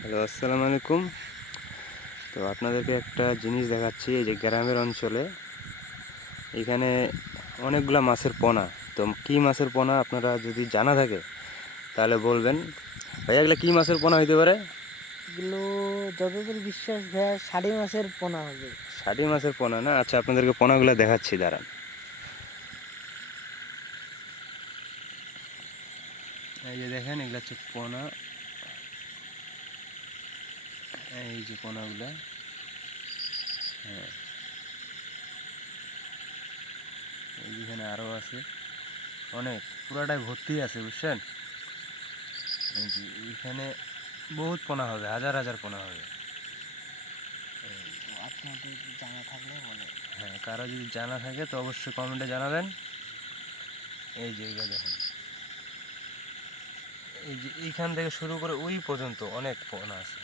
Hello, আসসালামু আলাইকুম। তো আপনাদেরকে একটা জিনিস দেখাচ্ছি। এই যে গ্রামের অঞ্চলে এখানে অনেকগুলা মাছের পোনা। তো কী মাছের পোনা আপনারা যদি জানা থাকে তাহলে বলবেন। ভাইয়া, এগুলো কী মাছের পোনা হইতে পারে? এগুলো যতদূর বিশ্বাস ভাইয়া 6.5 মাসের পোনা হবে। ষাটি মাছের পোনা না? আচ্ছা, আপনাদেরকে পোনাগুলো দেখাচ্ছি, দাঁড়ান। এই যে দেখেন, এগুলো হচ্ছে পোনা। এই যে পোনাগুলা, হ্যাঁ, এই যেখানে আরও আছে অনেক, পুরাটাই ভর্তি আছে, বুঝছেন? এই যে এইখানে বহুত পোনা হবে, হাজার হাজার পোনা হবে। আপনাদের জানা থাকলে বলে। হ্যাঁ, কারো যদি জানা থাকে তো অবশ্যই কমেন্টে জানাবেন। এই যে এইগুলো দেখেন, এই যে এইখান থেকে শুরু করে ওই পর্যন্ত অনেক পোনা আছে।